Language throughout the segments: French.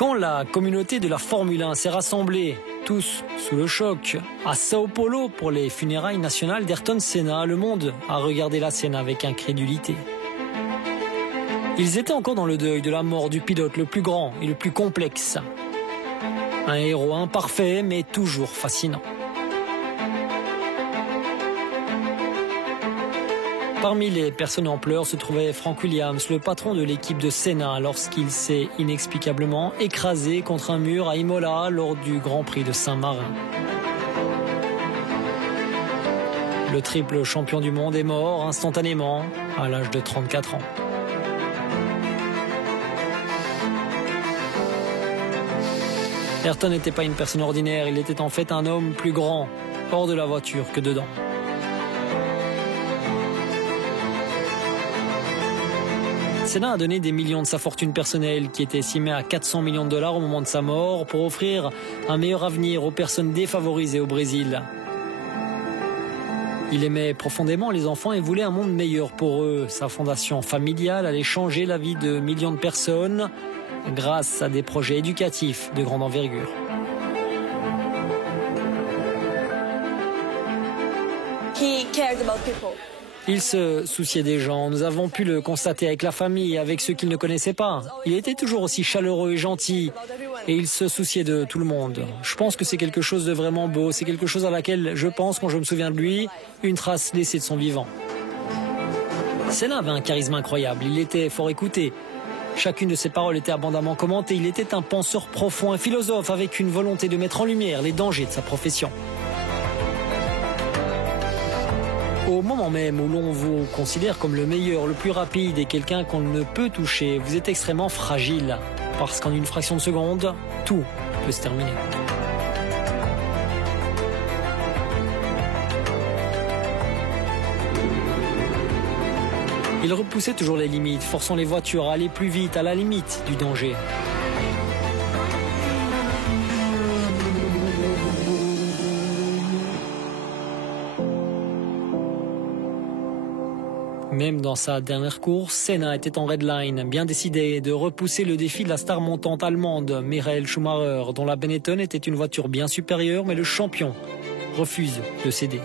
Quand la communauté de la Formule 1 s'est rassemblée, tous sous le choc, à Sao Paulo pour les funérailles nationales d'Ayrton Senna, le monde a regardé la scène avec incrédulité. Ils étaient encore dans le deuil de la mort du pilote le plus grand et le plus complexe. Un héros imparfait mais toujours fascinant. Parmi les personnes en pleurs se trouvait Frank Williams, le patron de l'équipe de Senna, lorsqu'il s'est inexplicablement écrasé contre un mur à Imola lors du Grand Prix de Saint-Marin. Le triple champion du monde est mort instantanément à l'âge de 34 ans. Ayrton n'était pas une personne ordinaire, il était en fait un homme plus grand, hors de la voiture que dedans. Senna a donné des millions de sa fortune personnelle, qui était estimée à 400 millions de dollars au moment de sa mort, pour offrir un meilleur avenir aux personnes défavorisées au Brésil. Il aimait profondément les enfants et voulait un monde meilleur pour eux. Sa fondation familiale allait changer la vie de millions de personnes grâce à des projets éducatifs de grande envergure. He cared about people. Il se souciait des gens, nous avons pu le constater avec la famille, avec ceux qu'il ne connaissait pas. Il était toujours aussi chaleureux et gentil, et il se souciait de tout le monde. Je pense que c'est quelque chose de vraiment beau, c'est quelque chose à laquelle je pense quand je me souviens de lui, une trace laissée de son vivant. Senna avait un charisme incroyable, il était fort écouté. Chacune de ses paroles était abondamment commentée, il était un penseur profond, un philosophe avec une volonté de mettre en lumière les dangers de sa profession. Au moment même où l'on vous considère comme le meilleur, le plus rapide et quelqu'un qu'on ne peut toucher, vous êtes extrêmement fragile. Parce qu'en une fraction de seconde, tout peut se terminer. Il repoussait toujours les limites, forçant les voitures à aller plus vite, à la limite du danger. Même dans sa dernière course, Senna était en red line, bien décidé de repousser le défi de la star montante allemande, Michael Schumacher, dont la Benetton était une voiture bien supérieure, mais le champion refuse de céder.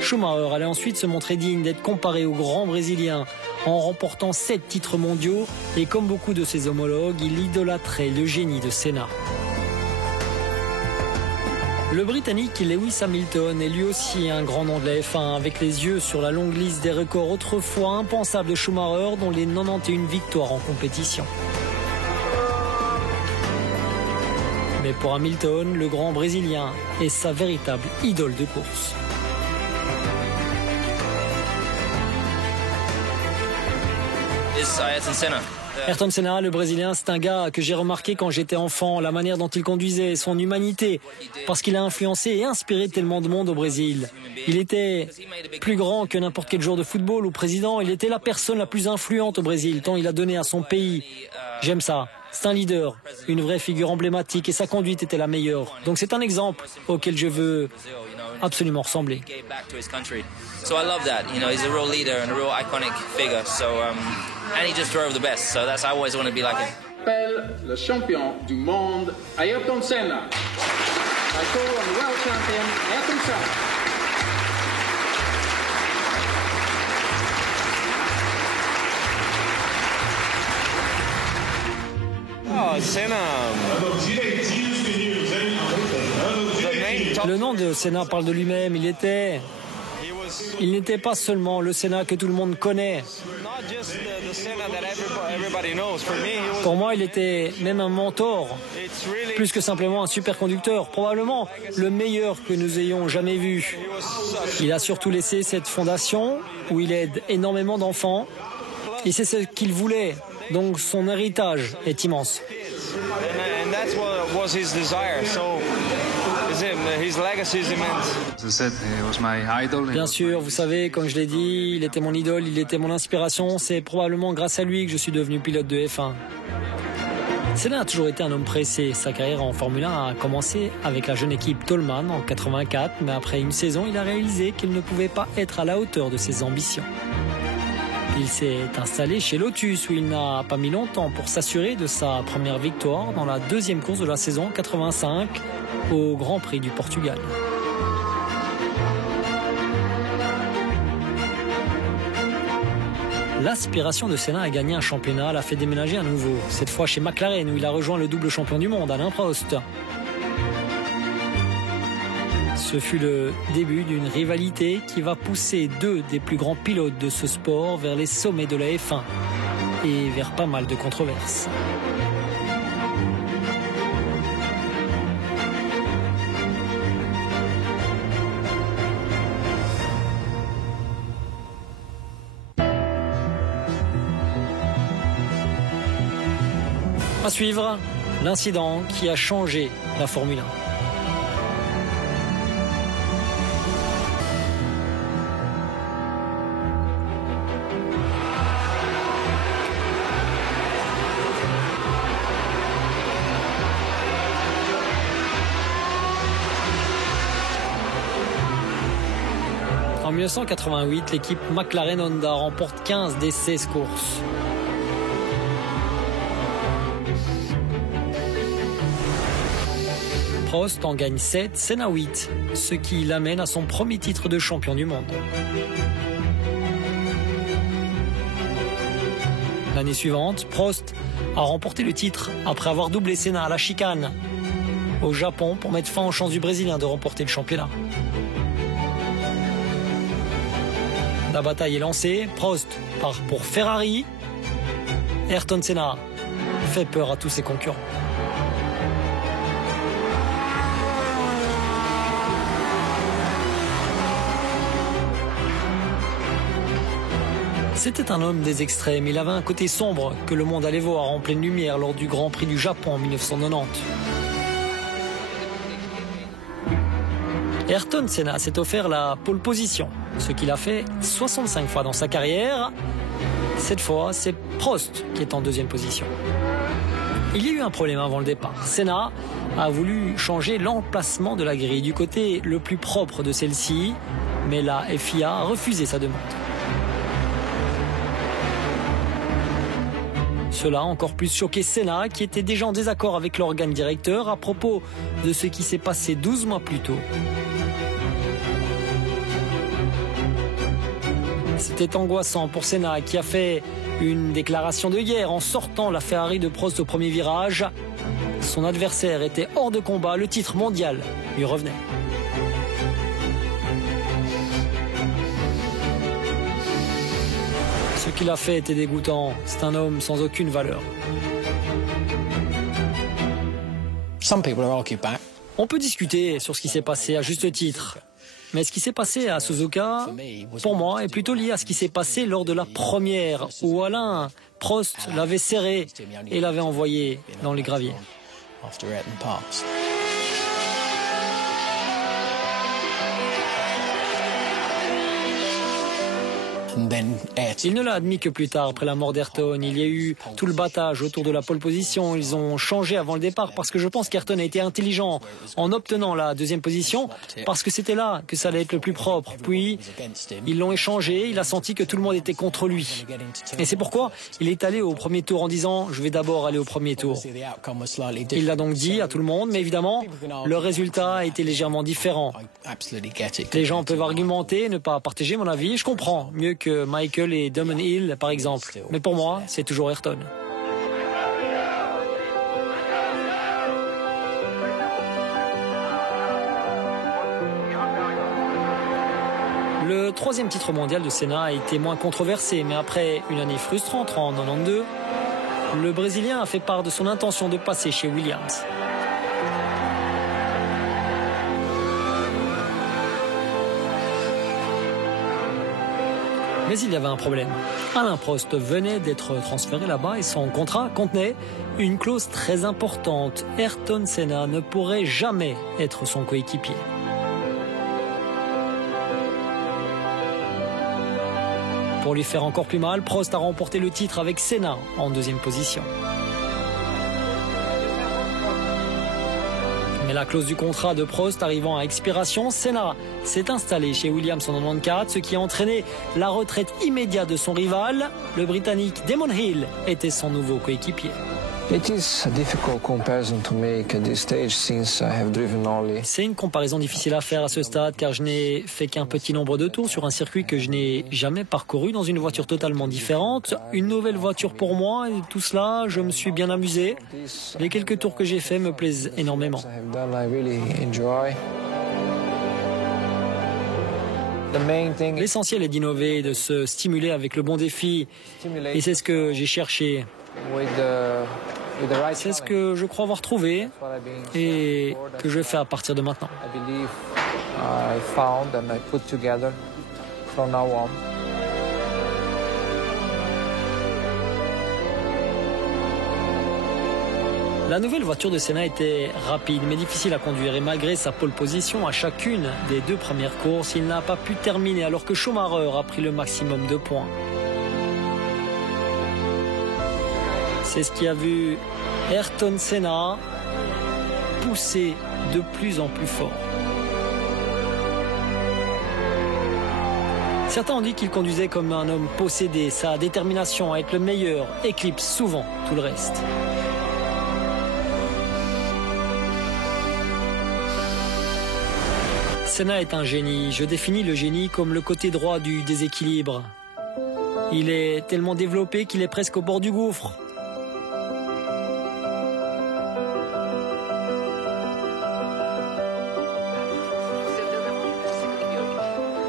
Schumacher allait ensuite se montrer digne d'être comparé au grand Brésilien en remportant 7 titres mondiaux et comme beaucoup de ses homologues, il idolâtrait le génie de Senna. Le Britannique Lewis Hamilton est lui aussi un grand nom de la F1 avec les yeux sur la longue liste des records autrefois impensables de Schumacher dont les 91 victoires en compétition. Mais pour Hamilton, le grand Brésilien est sa véritable idole de course. Ayrton Senna, le Brésilien, c'est un gars que j'ai remarqué quand j'étais enfant, la manière dont il conduisait, son humanité, parce qu'il a influencé et inspiré tellement de monde au Brésil. Il était plus grand que n'importe quel joueur de football ou président, il était la personne la plus influente au Brésil, tant il a donné à son pays. J'aime ça. C'est un leader, une vraie figure emblématique et sa conduite était la meilleure. Donc c'est un exemple auquel je veux absolument ressembler. So I love that. You know, he's a real leader and a real iconic figure. So and he just drove the best. So that's I always want to be like him. Le champion du monde, Ayrton Senna. I call on the world champion, Ayrton Senna. Oh, Senna. Le nom de Senna parle de lui-même. Il n'était pas seulement le Senna que tout le monde connaît. Pour moi, il était même un mentor, plus que simplement un superconducteur, probablement le meilleur que nous ayons jamais vu. Il a surtout laissé cette fondation où il aide énormément d'enfants et c'est ce qu'il voulait. Donc son héritage est immense. Bien sûr, vous savez, comme je l'ai dit, il était mon idole, il était mon inspiration. C'est probablement grâce à lui que je suis devenu pilote de F1. Senna a toujours été un homme pressé. Sa carrière en Formule 1 a commencé avec la jeune équipe Toleman en 84, mais après une saison, il a réalisé qu'il ne pouvait pas être à la hauteur de ses ambitions. Il s'est installé chez Lotus où il n'a pas mis longtemps pour s'assurer de sa première victoire dans la deuxième course de la saison 85 au Grand Prix du Portugal. L'aspiration de Senna à gagner un championnat l'a fait déménager à nouveau, cette fois chez McLaren où il a rejoint le double champion du monde, Alain Prost. Ce fut le début d'une rivalité qui va pousser deux des plus grands pilotes de ce sport vers les sommets de la F1 et vers pas mal de controverses. À suivre, l'incident qui a changé la Formule 1. En 1988, l'équipe McLaren Honda remporte 15 des 16 courses. Prost en gagne 7, Senna 8, ce qui l'amène à son premier titre de champion du monde. L'année suivante, Prost a remporté le titre après avoir doublé Senna à la chicane au Japon pour mettre fin aux chances du Brésilien de remporter le championnat. La bataille est lancée, Prost part pour Ferrari, Ayrton Senna fait peur à tous ses concurrents. C'était un homme des extrêmes, il avait un côté sombre que le monde allait voir en pleine lumière lors du Grand Prix du Japon en 1990. Ayrton Senna s'est offert la pole position, ce qu'il a fait 65 fois dans sa carrière. Cette fois, c'est Prost qui est en deuxième position. Il y a eu un problème avant le départ. Senna a voulu changer l'emplacement de la grille du côté le plus propre de celle-ci, mais la FIA a refusé sa demande. Cela a encore plus choqué Senna, qui était déjà en désaccord avec l'organe directeur à propos de ce qui s'est passé 12 mois plus tôt. C'était angoissant pour Senna, qui a fait une déclaration de guerre en sortant la Ferrari de Prost au premier virage. Son adversaire était hors de combat, le titre mondial lui revenait. Ce qu'il a fait était dégoûtant. C'est un homme sans aucune valeur. On peut discuter sur ce qui s'est passé à juste titre. Mais ce qui s'est passé à Suzuka, pour moi, est plutôt lié à ce qui s'est passé lors de la première, où Alain Prost l'avait serré et l'avait envoyé dans les graviers. Il ne l'a admis que plus tard, après la mort d'Ayrton. Il y a eu tout le battage autour de la pole position. Ils ont changé avant le départ parce que je pense qu'Ayrton a été intelligent en obtenant la deuxième position parce que c'était là que ça allait être le plus propre. Puis, ils l'ont échangé. Il a senti que tout le monde était contre lui. Et c'est pourquoi il est allé au premier tour en disant « Je vais d'abord aller au premier tour ». Il l'a donc dit à tout le monde, mais évidemment, le résultat a été légèrement différent. Les gens peuvent argumenter, ne pas partager mon avis. Je comprends, mieux que Michael et Damon Hill, par exemple. Mais pour moi, c'est toujours Ayrton. Le troisième titre mondial de Senna a été moins controversé, mais après une année frustrante en 92, le Brésilien a fait part de son intention de passer chez Williams. Mais il y avait un problème. Alain Prost venait d'être transféré là-bas et son contrat contenait une clause très importante. Ayrton Senna ne pourrait jamais être son coéquipier. Pour lui faire encore plus mal, Prost a remporté le titre avec Senna en deuxième position. Mais la clause du contrat de Prost arrivant à expiration, Senna s'est installé chez Williams en 94, ce qui a entraîné la retraite immédiate de son rival. Le Britannique Damon Hill était son nouveau coéquipier. C'est une comparaison difficile à faire à ce stade car je n'ai fait qu'un petit nombre de tours sur un circuit que je n'ai jamais parcouru dans une voiture totalement différente. Une nouvelle voiture pour moi et tout cela, je me suis bien amusé. Les quelques tours que j'ai faits me plaisent énormément. L'essentiel est d'innover et de se stimuler avec le bon défi. Et c'est ce que j'ai cherché. C'est ce que je crois avoir trouvé et que je fais à partir de maintenant. La nouvelle voiture de Senna était rapide mais difficile à conduire et malgré sa pole position à chacune des 2 premières courses, il n'a pas pu terminer alors que Schumacher a pris le maximum de points. C'est ce qui a vu Ayrton Senna pousser de plus en plus fort. Certains ont dit qu'il conduisait comme un homme possédé. Sa détermination à être le meilleur éclipse souvent tout le reste. Senna est un génie. Je définis le génie comme le côté droit du déséquilibre. Il est tellement développé qu'il est presque au bord du gouffre.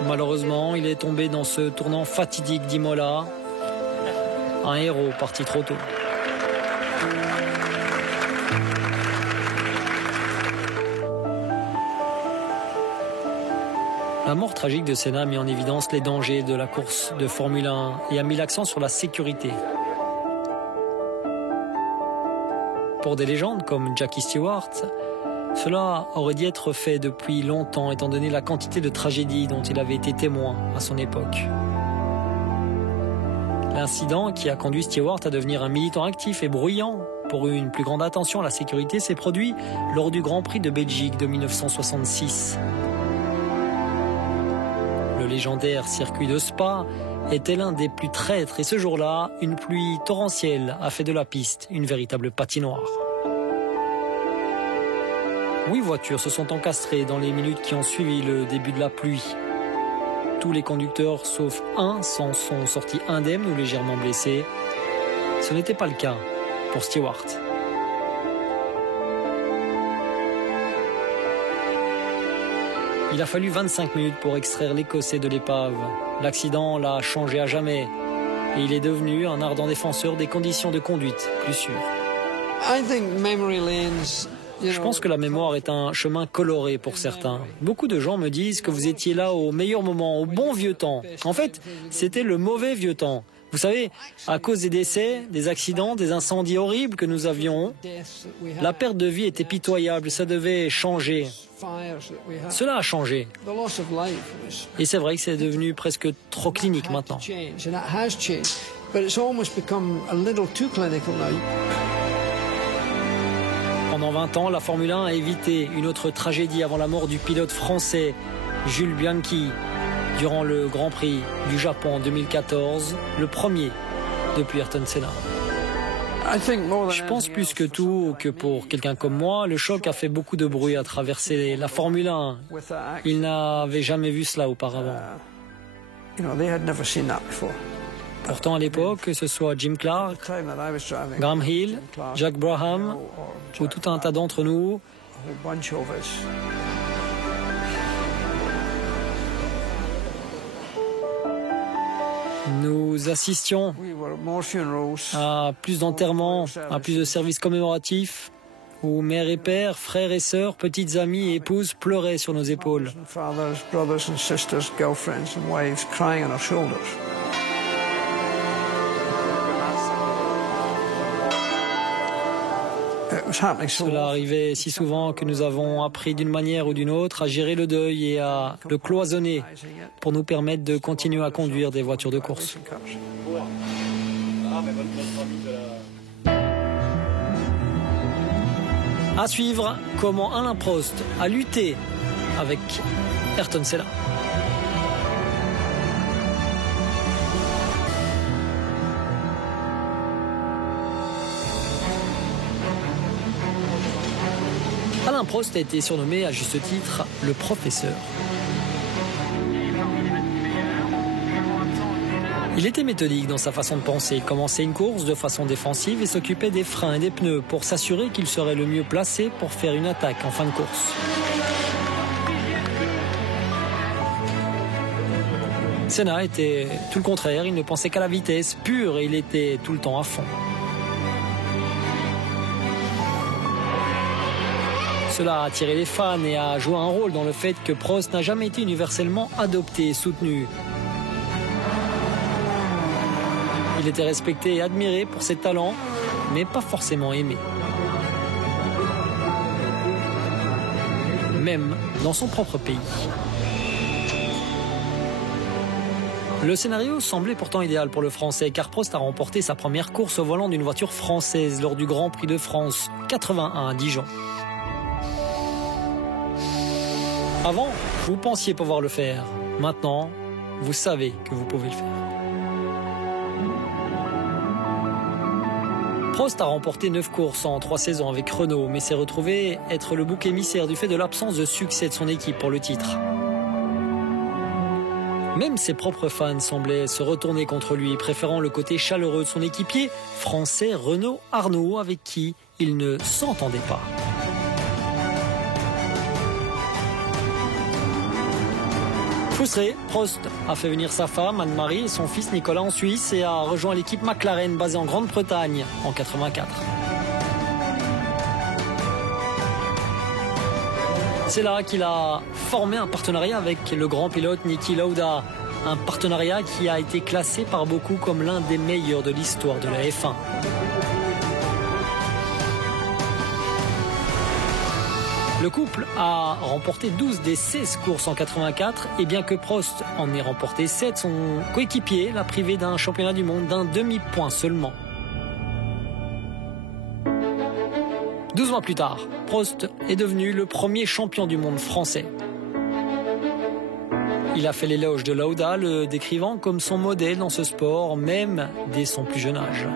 Malheureusement, il est tombé dans ce tournant fatidique d'Imola. Un héros parti trop tôt. La mort tragique de Senna a mis en évidence les dangers de la course de Formule 1 et a mis l'accent sur la sécurité. Pour des légendes comme Jackie Stewart, cela aurait dû être fait depuis longtemps étant donné la quantité de tragédies dont il avait été témoin à son époque. L'incident qui a conduit Stewart à devenir un militant actif et bruyant pour une plus grande attention à la sécurité s'est produit lors du Grand Prix de Belgique de 1966. Le légendaire circuit de Spa était l'un des plus traîtres et ce jour-là, une pluie torrentielle a fait de la piste une véritable patinoire. 8 voitures se sont encastrées dans les minutes qui ont suivi le début de la pluie. Tous les conducteurs, sauf un, s'en sont sortis indemnes ou légèrement blessés. Ce n'était pas le cas pour Stewart. Il a fallu 25 minutes pour extraire l'Écossais de l'épave. L'accident l'a changé à jamais et il est devenu un ardent défenseur des conditions de conduite plus sûres. Je pense que la mémoire est un chemin coloré pour certains. Beaucoup de gens me disent que vous étiez là au meilleur moment, au bon vieux temps. En fait, c'était le mauvais vieux temps. Vous savez, à cause des décès, des accidents, des incendies horribles que nous avions, la perte de vie était pitoyable, ça devait changer. Cela a changé. Et c'est vrai que c'est devenu presque trop clinique maintenant. Pendant 20 ans, la Formule 1 a évité une autre tragédie avant la mort du pilote français Jules Bianchi durant le Grand Prix du Japon en 2014, le premier depuis Ayrton Senna. Je pense plus que tout que pour quelqu'un comme moi, le choc a fait beaucoup de bruit à traverser la Formule 1. Ils n'avaient jamais vu cela auparavant. Pourtant, à l'époque, que ce soit Jim Clark, Graham Hill, Jack Brabham ou tout un tas d'entre nous, nous assistions à plus d'enterrements, à plus de services commémoratifs, où mères et pères, frères et sœurs, petites amies et épouses pleuraient sur nos épaules. Cela arrivait si souvent que nous avons appris d'une manière ou d'une autre à gérer le deuil et à le cloisonner pour nous permettre de continuer à conduire des voitures de course. À suivre, comment Alain Prost a lutté avec Ayrton Senna. Alain Prost a été surnommé à juste titre le professeur. Il était méthodique dans sa façon de penser. Il commençait une course de façon défensive et s'occupait des freins et des pneus pour s'assurer qu'il serait le mieux placé pour faire une attaque en fin de course. Senna était tout le contraire, il ne pensait qu'à la vitesse pure et il était tout le temps à fond. Cela a attiré les fans et a joué un rôle dans le fait que Prost n'a jamais été universellement adopté et soutenu. Il était respecté et admiré pour ses talents, mais pas forcément aimé. Même dans son propre pays. Le scénario semblait pourtant idéal pour le Français, car Prost a remporté sa première course au volant d'une voiture française lors du Grand Prix de France 81 à Dijon. Avant, vous pensiez pouvoir le faire. Maintenant, vous savez que vous pouvez le faire. Prost a remporté 9 courses en 3 saisons avec Renault, mais s'est retrouvé être le bouc émissaire du fait de l'absence de succès de son équipe pour le titre. Même ses propres fans semblaient se retourner contre lui, préférant le côté chaleureux de son équipier français Renaud Arnoux, avec qui il ne s'entendait pas. Frustré, Prost a fait venir sa femme Anne-Marie et son fils Nicolas en Suisse et a rejoint l'équipe McLaren basée en Grande-Bretagne en 84. C'est là qu'il a formé un partenariat avec le grand pilote Niki Lauda, un partenariat qui a été classé par beaucoup comme l'un des meilleurs de l'histoire de la F1. Le couple a remporté 12 des 16 courses en 84 et bien que Prost en ait remporté 7, son coéquipier l'a privé d'un championnat du monde d'un demi-point seulement. 12 mois plus tard, Prost est devenu le premier champion du monde français. Il a fait l'éloge de Lauda, le décrivant comme son modèle dans ce sport, même dès son plus jeune âge.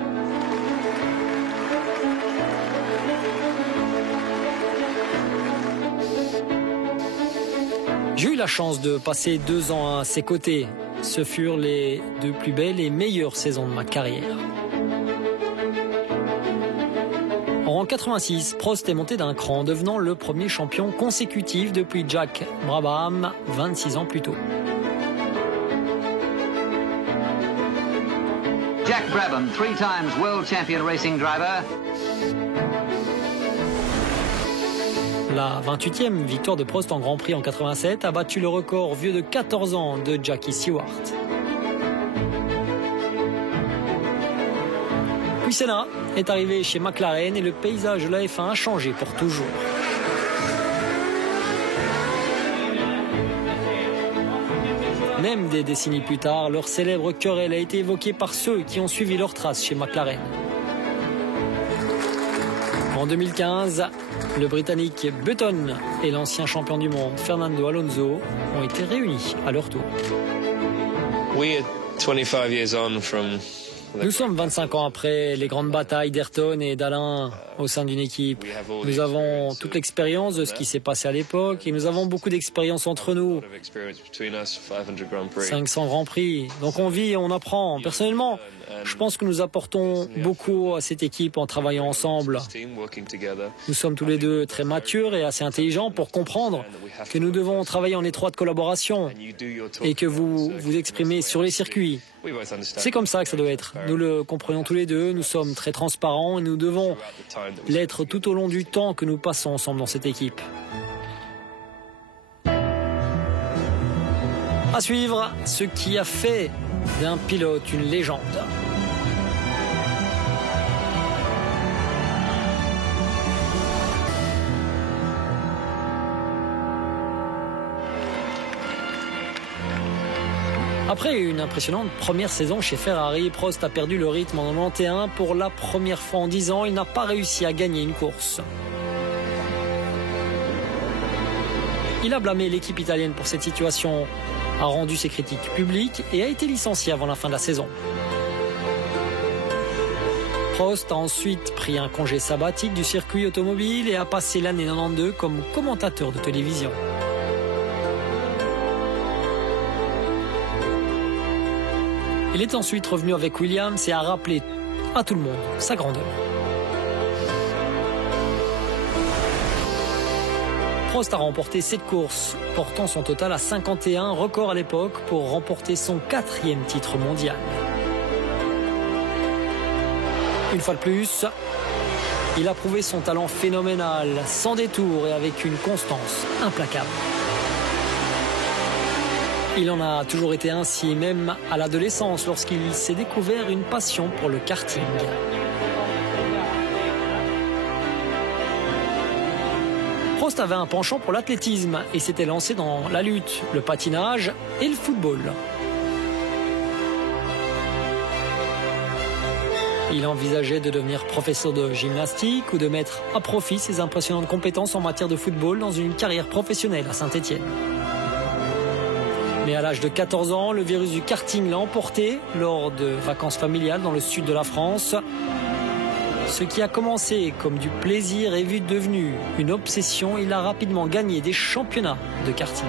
J'ai eu la chance de passer 2 ans à ses côtés. Ce furent les 2 plus belles et meilleures saisons de ma carrière. En 86, Prost est monté d'un cran, devenant le premier champion consécutif depuis Jack Brabham 26 ans plus tôt. Jack Brabham, 3 times world champion racing driver. La 28e victoire de Prost en Grand Prix en 87 a battu le record vieux de 14 ans de Jackie Stewart. Puis Senna est arrivé chez McLaren et le paysage de la F1 a changé pour toujours. Même des décennies plus tard, leur célèbre querelle a été évoquée par ceux qui ont suivi leurs traces chez McLaren. En 2015, le Britannique Button et l'ancien champion du monde Fernando Alonso ont été réunis à leur tour. Nous sommes 25 ans après les grandes batailles d'Ayrton et d'Alain au sein d'une équipe. Nous avons toute l'expérience de ce qui s'est passé à l'époque et nous avons beaucoup d'expérience entre nous. 500 Grands Prix. Donc on vit et on apprend. Personnellement, je pense que nous apportons beaucoup à cette équipe en travaillant ensemble. Nous sommes tous les deux très matures et assez intelligents pour comprendre que nous devons travailler en étroite collaboration et que vous vous exprimez sur les circuits. C'est comme ça que ça doit être. Nous le comprenons tous les deux, nous sommes très transparents et nous devons l'être tout au long du temps que nous passons ensemble dans cette équipe. À suivre, ce qui a fait d'un pilote une légende. Après une impressionnante première saison chez Ferrari, Prost a perdu le rythme en 91 pour la première fois en 10 ans. Il n'a pas réussi à gagner une course. Il a blâmé l'équipe italienne pour cette situation, a rendu ses critiques publiques et a été licencié avant la fin de la saison. Prost a ensuite pris un congé sabbatique du circuit automobile et a passé l'année 92 comme commentateur de télévision. Il est ensuite revenu avec Williams et a rappelé à tout le monde sa grandeur. Prost a remporté 7 courses, portant son total à 51, record à l'époque, pour remporter son 4e titre mondial. Une fois de plus, il a prouvé son talent phénoménal, sans détour et avec une constance implacable. Il en a toujours été ainsi, même à l'adolescence, lorsqu'il s'est découvert une passion pour le karting. Prost avait un penchant pour l'athlétisme et s'était lancé dans la lutte, le patinage et le football. Il envisageait de devenir professeur de gymnastique ou de mettre à profit ses impressionnantes compétences en matière de football dans une carrière professionnelle à Saint-Étienne. Mais à l'âge de 14 ans, le virus du karting l'a emporté lors de vacances familiales dans le sud de la France. Ce qui a commencé comme du plaisir est vite devenu une obsession. Il a rapidement gagné des championnats de karting.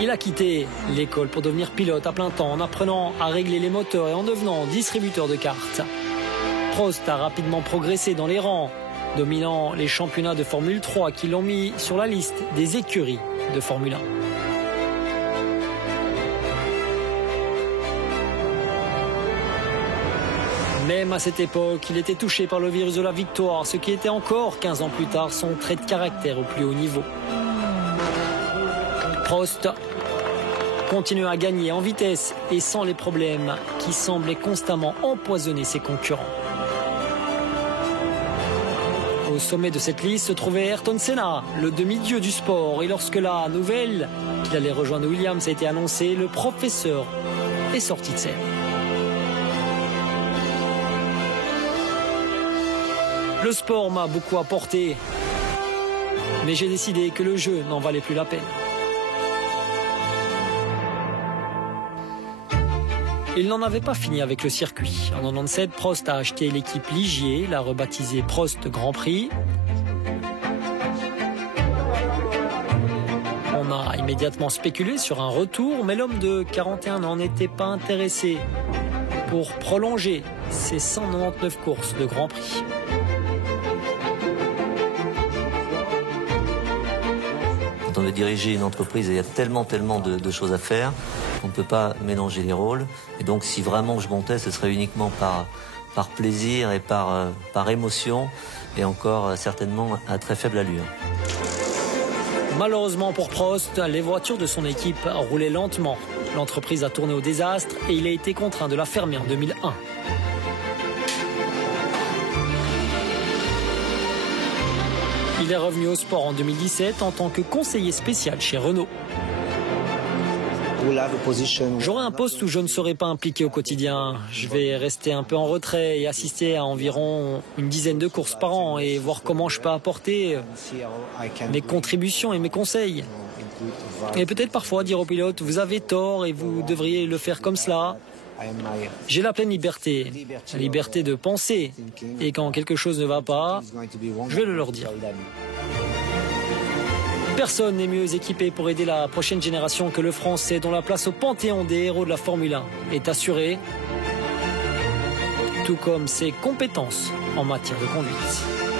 Il a quitté l'école pour devenir pilote à plein temps en apprenant à régler les moteurs et en devenant distributeur de cartes. Prost a rapidement progressé dans les rangs, dominant les championnats de Formule 3 qui l'ont mis sur la liste des écuries de Formule 1. Même à cette époque, il était touché par le virus de la victoire, ce qui était encore 15 ans plus tard son trait de caractère au plus haut niveau. Prost continue à gagner en vitesse et sans les problèmes qui semblaient constamment empoisonner ses concurrents. Au sommet de cette liste se trouvait Ayrton Senna, le demi-dieu du sport. Et lorsque la nouvelle qu'il allait rejoindre Williams a été annoncée, le professeur est sorti de scène. Le sport m'a beaucoup apporté, mais j'ai décidé que le jeu n'en valait plus la peine. Il n'en avait pas fini avec le circuit. En 1997, Prost a acheté l'équipe Ligier, l'a rebaptisée Prost Grand Prix. On a immédiatement spéculé sur un retour, mais l'homme de 41 n'en était pas intéressé pour prolonger ses 199 courses de Grand Prix. Quand on veut diriger une entreprise, il y a tellement de choses à faire. On ne peut pas mélanger les rôles. Et donc, si vraiment je montais, ce serait uniquement par plaisir et par émotion, et encore certainement à très faible allure. Malheureusement pour Prost, les voitures de son équipe roulaient lentement. L'entreprise a tourné au désastre et il a été contraint de la fermer en 2001. Il est revenu au sport en 2017 en tant que conseiller spécial chez Renault. J'aurai un poste où je ne serai pas impliqué au quotidien. Je vais rester un peu en retrait et assister à environ une dizaine de courses par an et voir comment je peux apporter mes contributions et mes conseils. Et peut-être parfois dire aux pilotes, vous avez tort et vous devriez le faire comme cela. J'ai la pleine liberté, la liberté de penser. Et quand quelque chose ne va pas, je vais le leur dire. Personne n'est mieux équipé pour aider la prochaine génération que le Français, dont la place au panthéon des héros de la Formule 1 est assurée, tout comme ses compétences en matière de conduite.